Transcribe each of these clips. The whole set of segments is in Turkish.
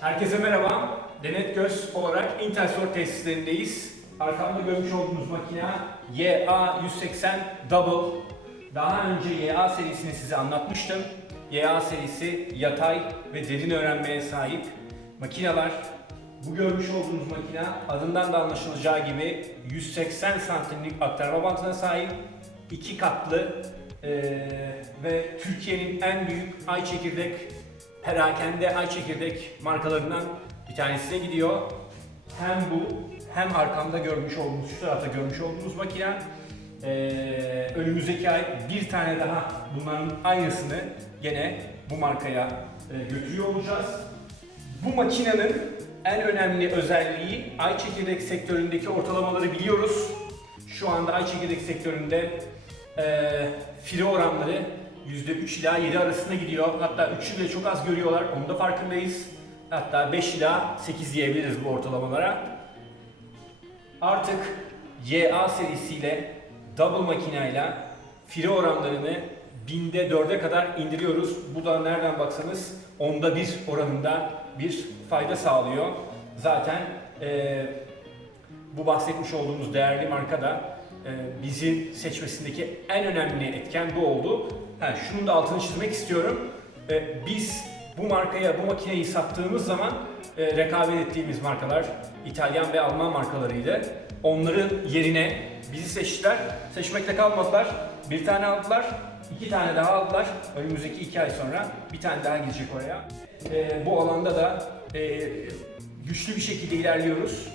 Herkese merhaba. Denet Göz olarak Intelsor tesislerindeyiz. Arkamda görmüş olduğunuz makine YA180 Double. Daha önce YA serisini size anlatmıştım. YA serisi yatay ve derin öğrenmeye sahip makineler. Bu görmüş olduğunuz makine adından da anlaşılacağı gibi 180 santimlik aktarma bantına sahip, iki katlı eee, ve Türkiye'nin en büyük ay çekirdek perakende ay çekirdek markalarından bir tanesine gidiyor. Hem bu hem arkamda görmüş olduğunuz, şu tarafta görmüş olduğunuz makine eee, önümüzdeki ay bir tane daha bunların aynısını gene bu markaya eee, götürüyor olacağız. Bu makinenin en önemli özelliği ay çekirdek sektöründeki ortalamaları biliyoruz. Şu anda ay çekirdek sektöründe eee filo oranları %3 ila 7 arasında gidiyor. Hatta 3'ü bile çok az görüyorlar. Onun da farkındayız. Hatta 5 ila 8 diyebiliriz bu ortalamalara. Artık YA serisiyle double makineyle filo oranlarını binde 4'e kadar indiriyoruz. Bu da nereden baksanız onda bir oranında bir fayda sağlıyor. Zaten eee, bu bahsetmiş olduğumuz değerli marka da e, bizi seçmesindeki en önemli etken bu oldu. Ha, şunun da altını çizmek istiyorum. E, biz bu markaya bu makineyi sattığımız zaman e, rekabet ettiğimiz markalar İtalyan ve Alman markalarıydı. Onların yerine bizi seçtiler. Seçmekte kalmadılar. Bir tane aldılar. iki tane daha aldılar. Önümüzdeki iki ay sonra bir tane daha gidecek oraya. E, bu alanda da e, güçlü bir şekilde ilerliyoruz.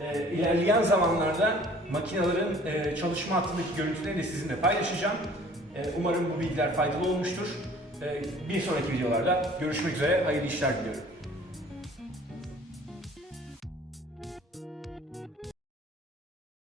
E, ilerleyen zamanlarda makinelerin e, çalışma hattındaki görüntülerini de sizinle paylaşacağım. E, umarım bu bilgiler faydalı olmuştur. E, bir sonraki videolarda görüşmek üzere. Hayırlı işler diliyorum.